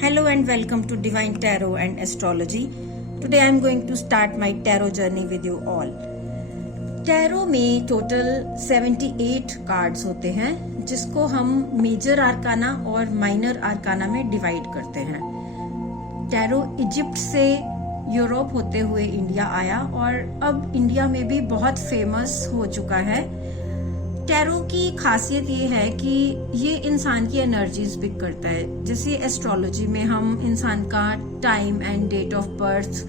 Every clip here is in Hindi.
Hello and welcome to Divine Tarot and Astrology. Today I am going to start my tarot journey with you all. Tarot में टोटल 78 कार्ड्स होते हैं जिसको हम मेजर आर्काना और माइनर आर्काना में डिवाइड करते हैं। टैरो इजिप्ट से यूरोप होते हुए इंडिया आया और अब इंडिया में भी बहुत फेमस हो चुका है। टैरो की खासियत ये है कि ये इंसान की एनर्जीज पिक करता है। जैसे एस्ट्रोलॉजी में हम इंसान का time and date of birth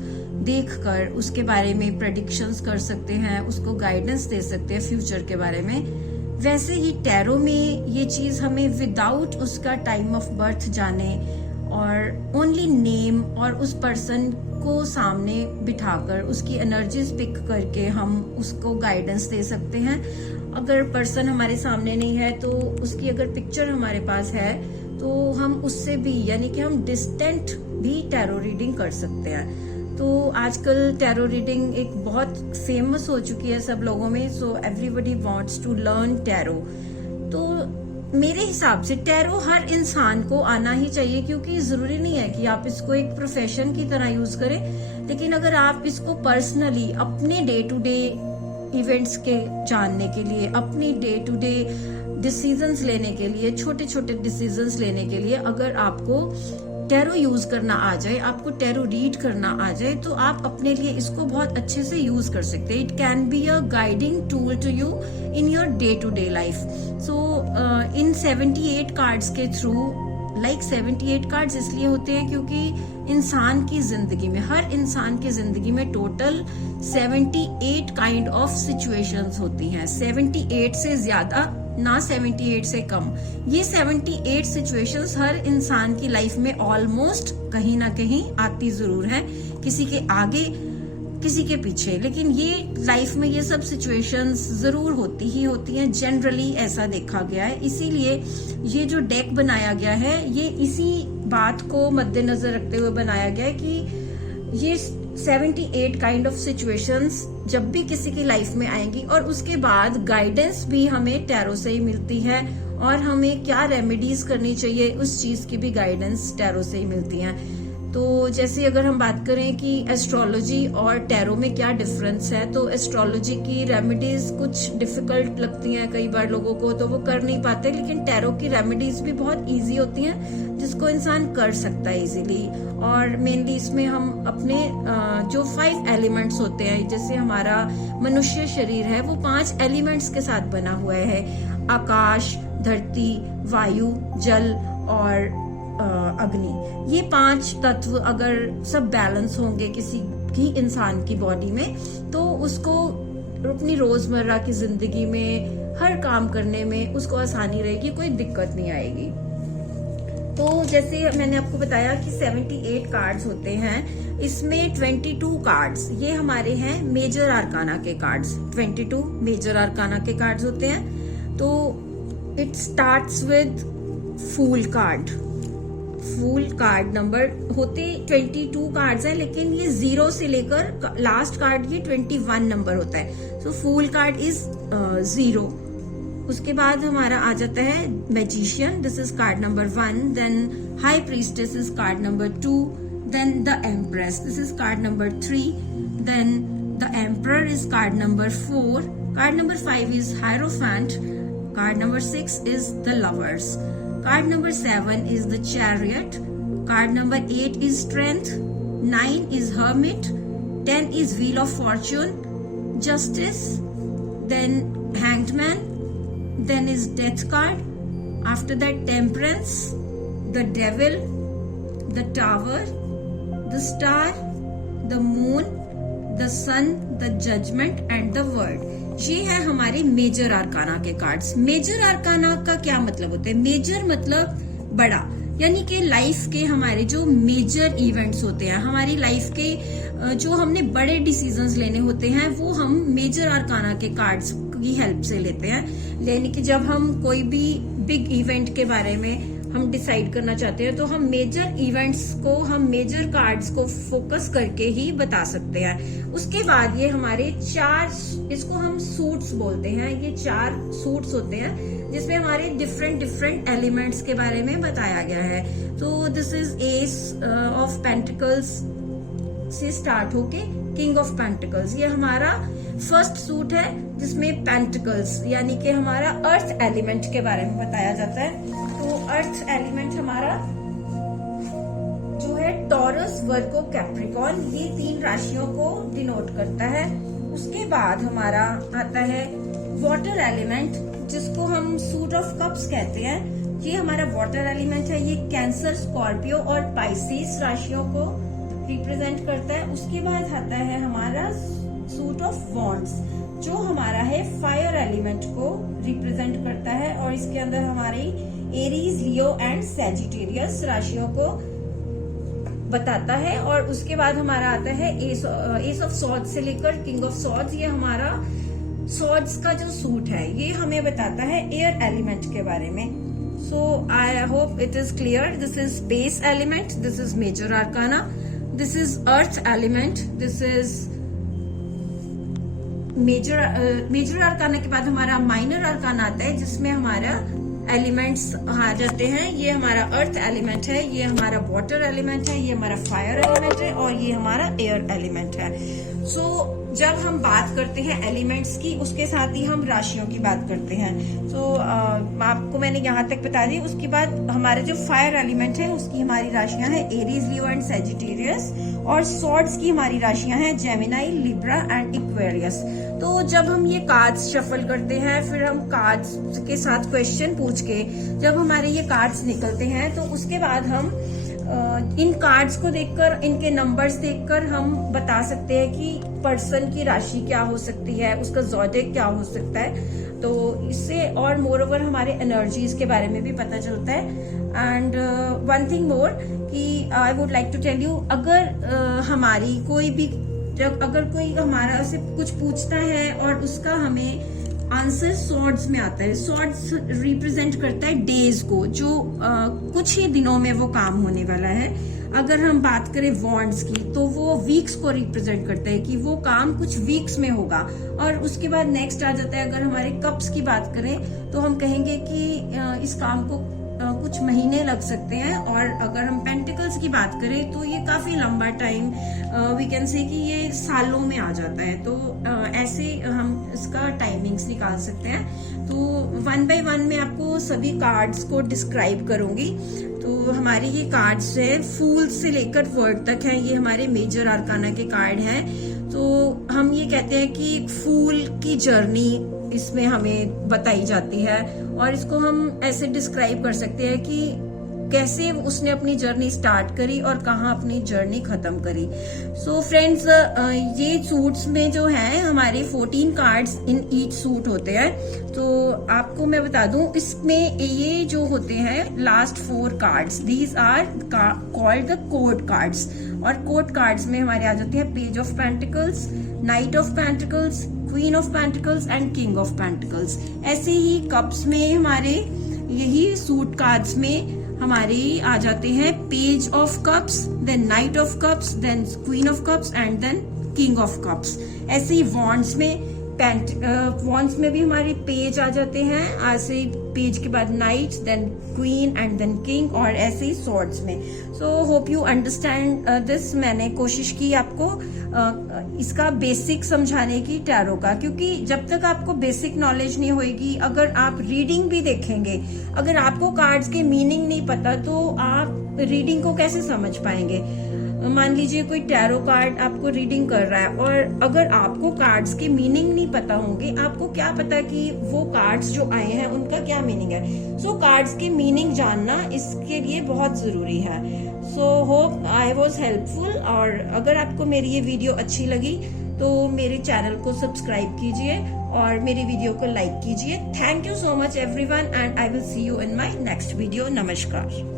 देखकर उसके बारे में प्रेडिक्शंस कर सकते हैं, उसको गाइडेंस दे सकते हैं फ्यूचर के बारे में, वैसे ही टैरो में ये चीज हमें विदाउट उसका टाइम ऑफ बर्थ जाने और ओनली नेम और उस पर्सन को सामने बिठाकर उसकी एनर्जीज पिक करके हम उसको गाइडेंस दे सकते हैं। अगर पर्सन हमारे सामने नहीं है तो उसकी अगर पिक्चर हमारे पास है तो हम उससे भी यानी कि हम डिस्टेंट भी टैरो रीडिंग कर सकते हैं। तो आजकल टैरो रीडिंग एक बहुत फेमस हो चुकी है सब लोगों में, so everybody wants to learn tarot. तो मेरे हिसाब से टैरो हर इंसान को आना ही चाहिए, क्योंकि जरूरी नहीं है कि आप इसको एक प्रोफेशन की तरह यूज करें, लेकिन अगर आप इसको पर्सनली अपने डे टू डे इवेंट्स के जानने के लिए, अपनी डे टू डे डिसीजंस लेने के लिए, छोटे छोटे डिसीजंस लेने के लिए अगर आपको टैरो यूज करना आ जाए, आपको टैरो रीड करना आ जाए, तो आप अपने लिए इसको बहुत अच्छे से यूज कर सकते हैं। It can be a guiding tool to you in your day to day life. So in 78 cards के थ्रू, 78 कार्ड्स इसलिए होते हैं क्योंकि इंसान की जिंदगी में, हर इंसान की जिंदगी में टोटल 78 काइंड ऑफ सिचुएशंस होती हैं। 78 से ज्यादा ना 78 से कम। ये 78 सिचुएशंस हर इंसान की लाइफ में ऑलमोस्ट कहीं ना कहीं आती जरूर है, किसी के आगे किसी के पीछे, लेकिन ये लाइफ में ये सब सिचुएशंस जरूर होती ही होती हैं। जनरली ऐसा देखा गया है, इसीलिए ये जो डेक बनाया गया है ये इसी बात को मद्देनजर रखते हुए बनाया गया है कि ये 78 काइंड ऑफ सिचुएशंस जब भी किसी की लाइफ में आएंगी और उसके बाद गाइडेंस भी हमें टैरो से ही मिलती है और हमें क्या रेमेडीज करनी चाहिए उस चीज की भी गाइडेंस टैरो से ही मिलती है। तो जैसे अगर हम बात करें कि एस्ट्रोलॉजी और टैरो में क्या डिफरेंस है, तो एस्ट्रोलॉजी की रेमेडीज कुछ डिफिकल्ट लगती हैं कई बार लोगों को, तो वो कर नहीं पाते, लेकिन टैरो की रेमेडीज भी बहुत इजी होती हैं जिसको इंसान कर सकता है इजीली। और मेनली इसमें हम अपने जो 5 एलिमेंट्स होते हैं, जैसे हमारा मनुष्य शरीर है वो 5 एलिमेंट्स के साथ बना हुआ है, आकाश, धरती, वायु, जल और अग्नि। ये 5 तत्व अगर सब बैलेंस होंगे किसी भी इंसान की बॉडी में, तो उसको अपनी रोजमर्रा की जिंदगी में हर काम करने में उसको आसानी रहेगी, कोई दिक्कत नहीं आएगी। तो जैसे मैंने आपको बताया कि 78 कार्ड्स होते हैं, इसमें 22 कार्ड्स ये हमारे हैं मेजर आर्काना के कार्ड्स। 22 मेजर आर्काना के कार्ड्स होते हैं। तो it starts with fool card. Fool card number होते 22 कार्ड्स हैं, लेकिन ये 0 से लेकर लास्ट कार्ड ये 21 नंबर होता है। So fool card is 0। उसके बाद हमारा आ जाता है magician, this is card number 1। Then high priestess is card number 2। Then the empress, this is card number 3। Then the emperor is card number 4। Card number 5 is hierophant. Card number 6 is the lovers. Card number 7 is the chariot. Card number 8 is strength. 9 is hermit. 10 is wheel of fortune, justice. Then hanged man. Then is death card. After that temperance, the devil, the tower, the star, the moon, the sun, the judgment and the word. ये है हमारे मेजर आर्काना के कार्ड्स। मेजर आर्काना का क्या मतलब होता है? मेजर मतलब बड़ा, यानी कि लाइफ के हमारे जो मेजर इवेंट्स होते हैं, हमारी लाइफ के जो हमने बड़े डिसीजंस लेने होते हैं, वो हम मेजर आर्काना के कार्ड्स की हेल्प से लेते हैं। यानी कि जब हम कोई भी बिग इवेंट के बारे में हम डिसाइड करना चाहते हैं, तो हम मेजर इवेंट्स को, हम मेजर कार्ड्स को फोकस करके ही बता सकते हैं। उसके बाद ये हमारे 4, इसको हम सूट्स बोलते हैं, ये 4 सूट्स होते हैं जिसमें हमारे डिफरेंट एलिमेंट्स के बारे में बताया गया है। तो this is S of pentacles से स्टार्ट होके किंग ऑफ पेंटिकल्स, ये हमारा फर्स्ट सूट है जिसमें पेंटिकल्स यानी कि हमारा अर्थ एलिमेंट के बारे में बताया जाता है। तो अर्थ एलिमेंट हमारा जो है टॉरस, वर्गो, कैप्रिकॉर्न, ये 3 राशियों को डिनोट करता है। उसके बाद हमारा आता है वाटर एलिमेंट, जिसको हम सूट ऑफ कप्स कहते हैं। ये हमारा वाटर एलिमेंट है, ये कैंसर, स्कॉर्पियो और पाइसेस राशियों को रिप्रेजेंट करता है। उसके बाद आता है हमारा सूट ऑफ वॉन्ड्स, जो हमारा है फायर एलिमेंट को रिप्रेजेंट करता है, और इसके अंदर हमारी एरीज, लियो एंड सैजिटेरियस राशियों को बताता है। और उसके बाद हमारा आता है एस ऑफ सॉर्ड्स से लेकर किंग ऑफ सॉर्ड्स, ये हमारा सॉर्ड्स का जो सूट है ये हमें बताता है एयर एलिमेंट के बारे में। So I hope it is clear. This is space element, this is major arcana, this is earth element, this is major arcana के बाद हमारा माइनर आर्काना आता है, जिसमें हमारा एलिमेंट्स आ जाते हैं। ये हमारा अर्थ एलिमेंट है, ये हमारा वाटर एलिमेंट है, ये हमारा फायर एलिमेंट है, और ये हमारा एयर एलिमेंट है। सो जब हम बात करते हैं एलिमेंट्स की, उसके साथ ही हम राशियों की बात करते हैं। तो आपको मैंने यहाँ तक बता दी। उसके बाद हमारे जो फायर एलिमेंट है उसकी हमारी राशियां हैं एरीज, लियो एंड सैजिटेरियस, और सॉर्ड्स की हमारी राशियां हैं जेमिनाई, लिब्रा एंड इक्वेरियस। तो जब हम ये कार्ड्स शफल करते हैं, फिर हम कार्ड्स के साथ क्वेश्चन पूछ के जब हमारे ये कार्ड्स निकलते हैं, तो उसके बाद हम इन कार्ड्स को देखकर, इनके नंबर्स देखकर हम बता सकते हैं कि पर्सन की राशि क्या हो सकती है, उसका ज़ोडिएक क्या हो सकता है। तो इससे और मोर ओवर हमारे एनर्जीज के बारे में भी पता चलता है। एंड वन थिंग मोर कि I would like to tell you, अगर हमारी कोई भी, अगर कोई हमारा से कुछ पूछता है और उसका हमें आंसर सॉर्ड्स में आता है, सॉर्ड्स रिप्रेजेंट करता है डेज को, जो कुछ ही दिनों में वो काम होने वाला है। अगर हम बात करें वॉन्ड्स की, तो वो वीक्स को रिप्रेजेंट करता है कि वो काम कुछ वीक्स में होगा। और उसके बाद नेक्स्ट आ जाता है, अगर हमारे कप्स की बात करें तो हम कहेंगे कि इस काम को कुछ महीने लग सकते हैं। और अगर हम पेंटिकल्स की बात करें तो ये काफी लंबा टाइम, वी कैन से कि ये सालों में आ जाता है। तो ऐसे हम इसका टाइमिंग्स निकाल सकते हैं। तो 1 by 1 में आपको सभी कार्ड्स को डिस्क्राइब करूंगी। तो हमारे ये कार्ड्स है फूल से लेकर वर्ड तक हैं, ये हमारे मेजर आर्काना के कार्ड हैं। तो हम ये कहते हैं कि फूल की जर्नी इसमें हमें बताई जाती है, और इसको हम ऐसे डिस्क्राइब कर सकते हैं कि कैसे उसने अपनी जर्नी स्टार्ट करी और कहाँ अपनी जर्नी खत्म करी। सो फ्रेंड्स, ये सूट्स में जो है हमारे 14 कार्ड्स इन ईच सूट होते हैं। तो आपको मैं बता दूं, इसमें ये जो होते हैं last 4 cards, these are called the court cards. और कोर्ट कार्ड्स में हमारे आ जाते हैं page of pentacles, knight of pentacles, queen of pentacles and king of pentacles. ऐसे ही कप्स में हमारे यही सूट कार्ड्स में हमारे आ जाते हैं page of cups, then knight of cups, then queen of cups and then king of cups. ऐसे ही वॉन्ड्स में वॉन्ड्स में भी हमारे पेज आ जाते हैं, ऐसे ही पेज के बाद knight, then queen and then king, और ऐसे ही सॉर्ड्स में। So hope you understand this. मैंने कोशिश की आपको इसका बेसिक समझाने की टैरो का, क्योंकि जब तक आपको बेसिक नॉलेज नहीं होगी, अगर आप रीडिंग भी देखेंगे, अगर आपको कार्ड्स के मीनिंग नहीं पता तो आप रीडिंग को कैसे समझ पाएंगे। मान लीजिए कोई टैरो कार्ड आपको रीडिंग कर रहा है, और अगर आपको कार्ड्स के मीनिंग नहीं पता होंगे, आपको क्या पता कि वो कार्ड्स जो आए हैं उनका क्या मीनिंग है। सो कार्ड्स के मीनिंग जानना इसके लिए बहुत जरूरी है। So hope I was helpful. और अगर आपको मेरी ये वीडियो अच्छी लगी तो मेरे चैनल को सब्सक्राइब कीजिए और मेरी वीडियो को लाइक कीजिए। Thank you so much everyone, and I will see you in my next video. नमस्कार।